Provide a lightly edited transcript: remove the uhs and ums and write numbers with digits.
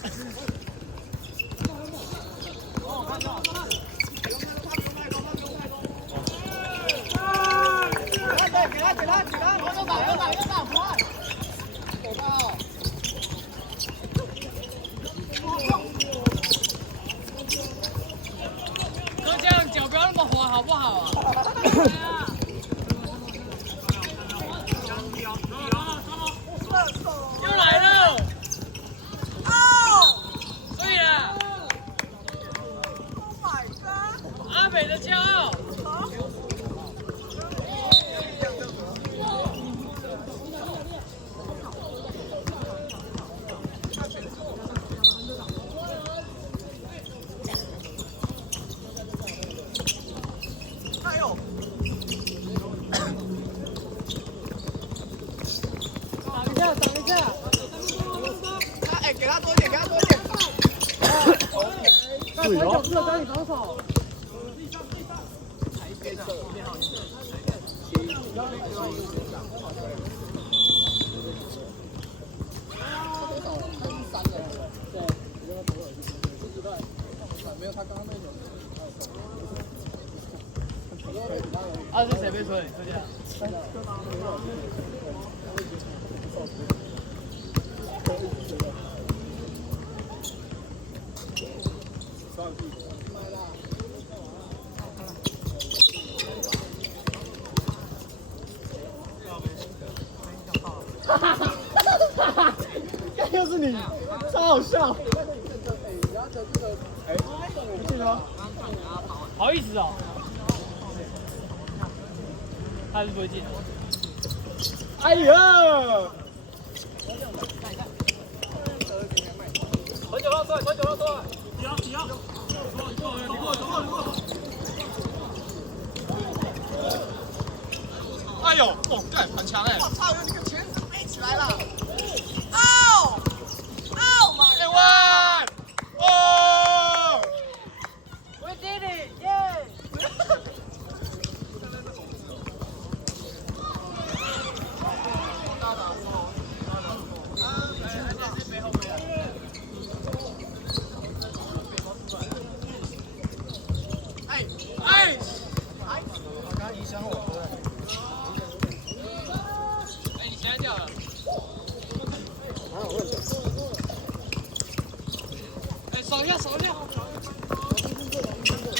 哥，这样脚不要那么滑，好不好啊？又来了！对了，阿北的骄傲。给他多一点，给他多一点。对哦。赶紧防守。没有他刚刚那种。啊，是谁被吹？就这样。又是你，超好笑。哎，不进吗？好意思哦。他是不会进。哎呀！传球到队，传球到队。哎呦，哦，干，很强哎！我操，你个